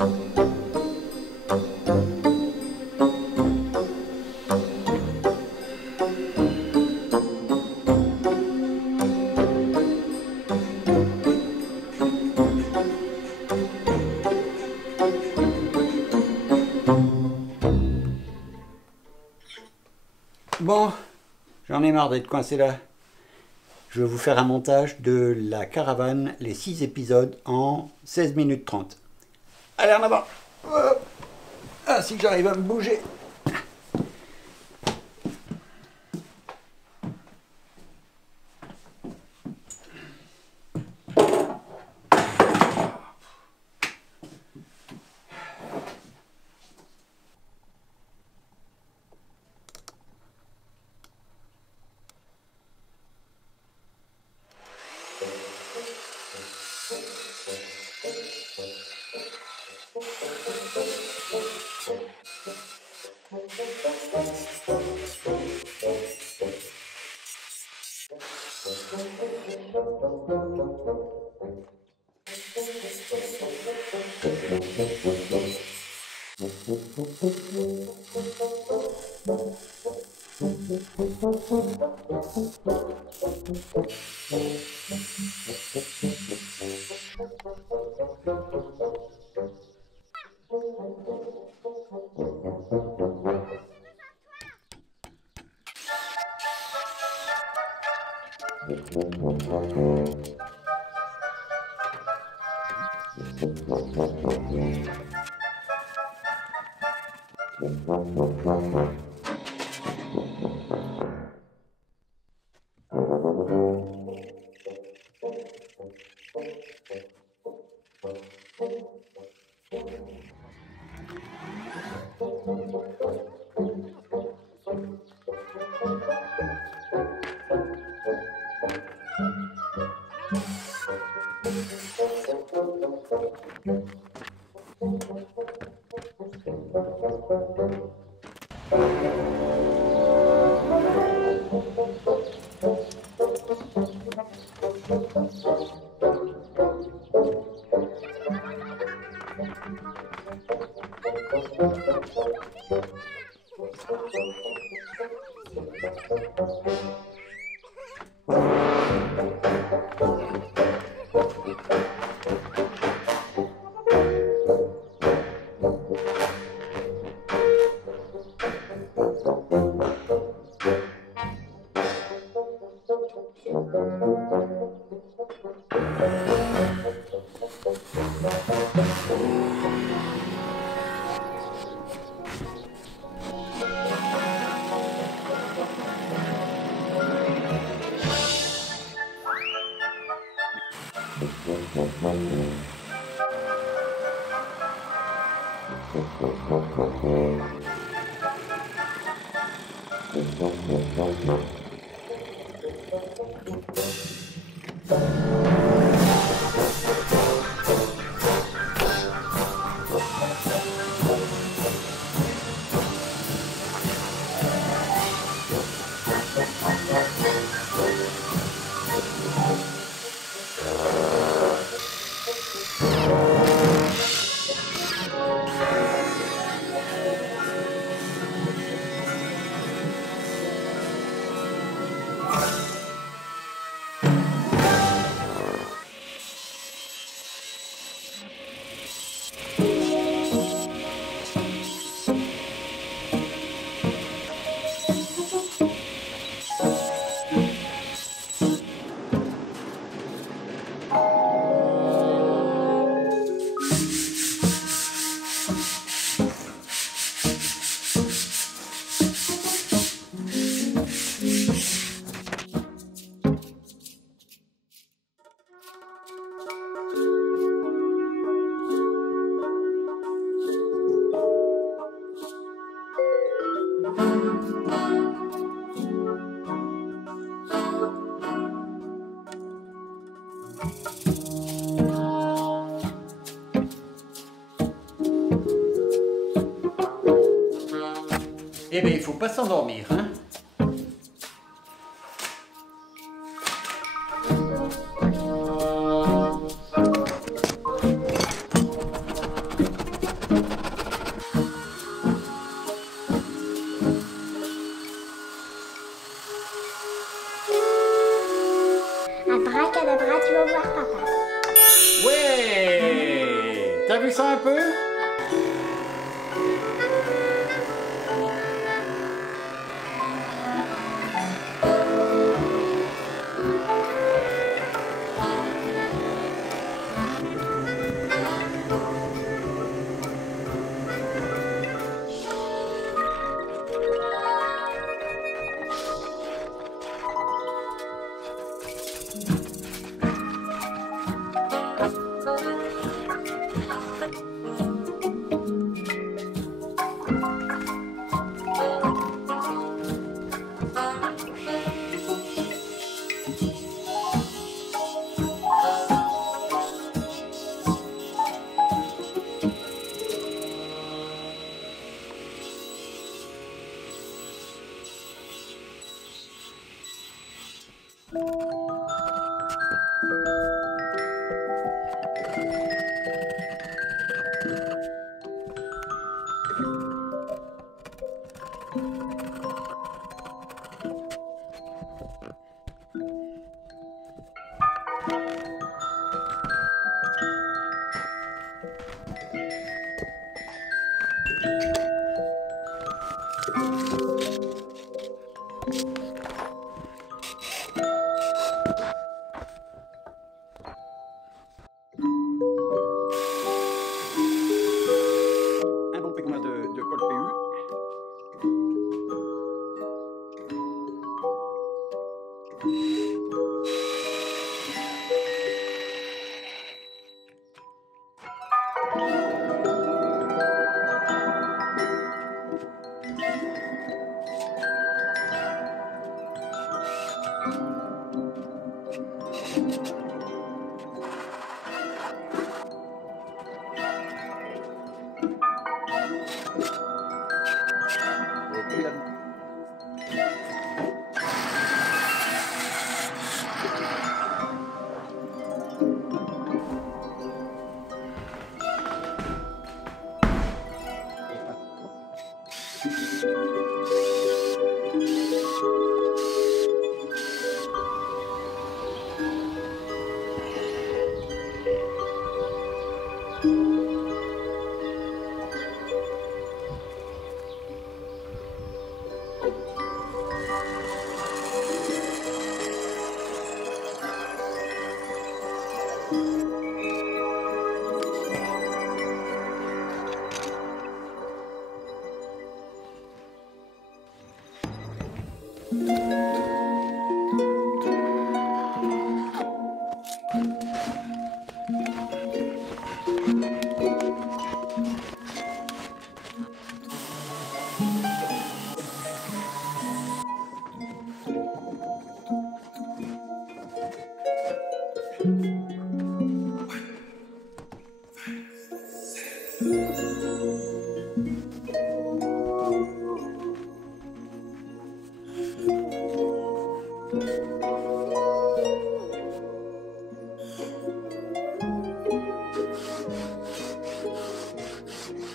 Bon, j'en ai marre d'être coincé là. Je vais vous faire un montage de la caravane, les 6 épisodes en 16 minutes 30. Allez, en avant! Ah, si j'arrive à me bouger! Eh bien, il faut pas s'endormir, hein. T'as vu ça un peu? Un bon pigment de colle PU. Et puis là,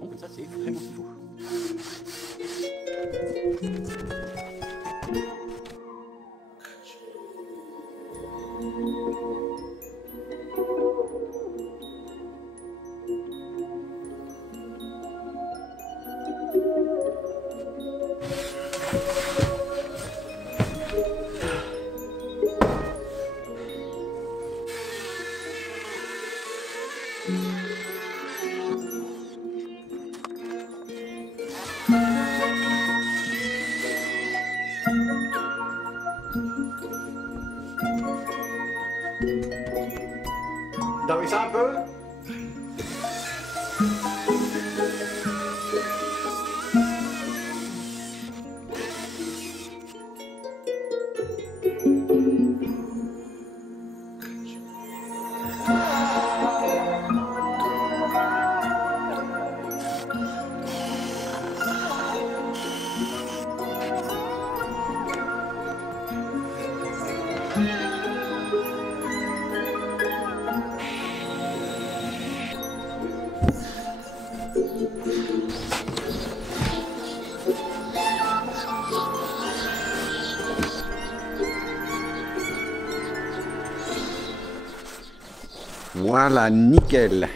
bon, ça c'est vraiment fou. T'as vu ça un peu? Voilà, nickel.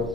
En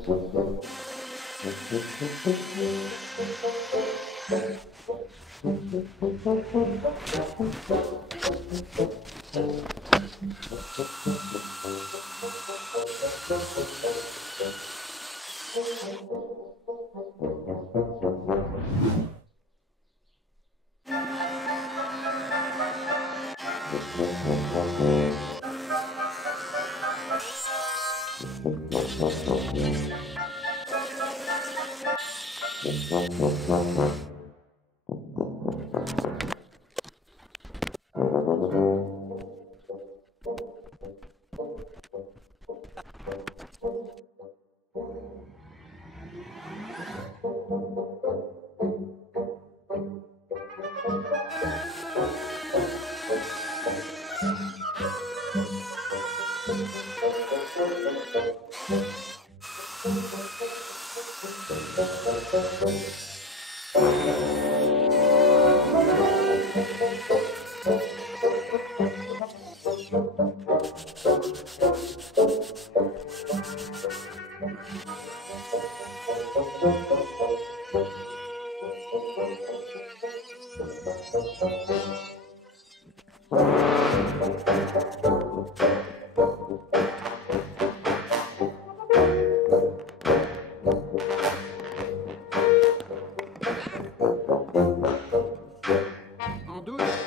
douce.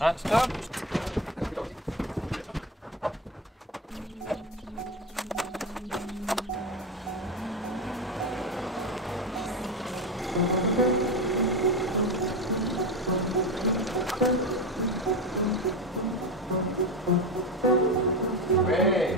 Ah, stop. Ouais.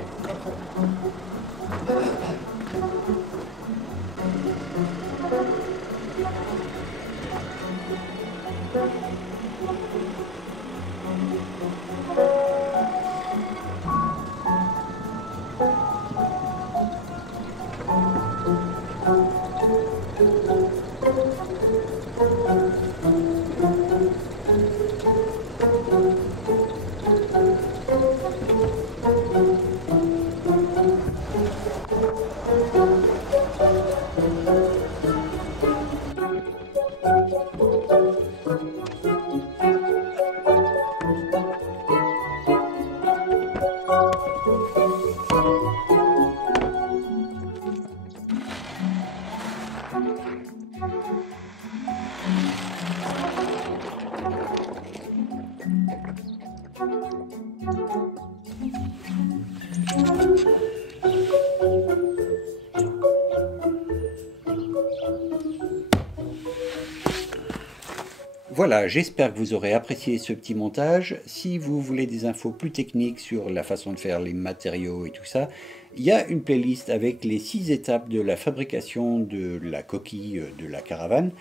Voilà, j'espère que vous aurez apprécié ce petit montage. Si vous voulez des infos plus techniques sur la façon de faire les matériaux et tout ça, il y a une playlist avec les 6 étapes de la fabrication de la coquille de la caravane.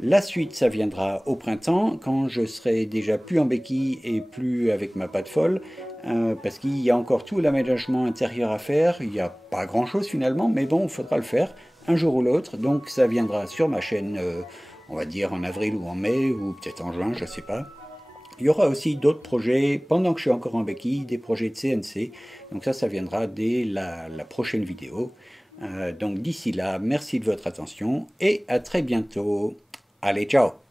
La suite, ça viendra au printemps, quand je serai déjà plus en béquille et plus avec ma patte folle, parce qu'il y a encore tout l'aménagement intérieur à faire. Il n'y a pas grand-chose finalement, mais bon, il faudra le faire un jour ou l'autre. Donc ça viendra sur ma chaîne, on va dire en avril ou en mai, ou peut-être en juin, je ne sais pas. Il y aura aussi d'autres projets, pendant que je suis encore en béquille, des projets de CNC. Donc ça viendra dès la prochaine vidéo. Donc d'ici là, merci de votre attention et à très bientôt. Allez, ciao!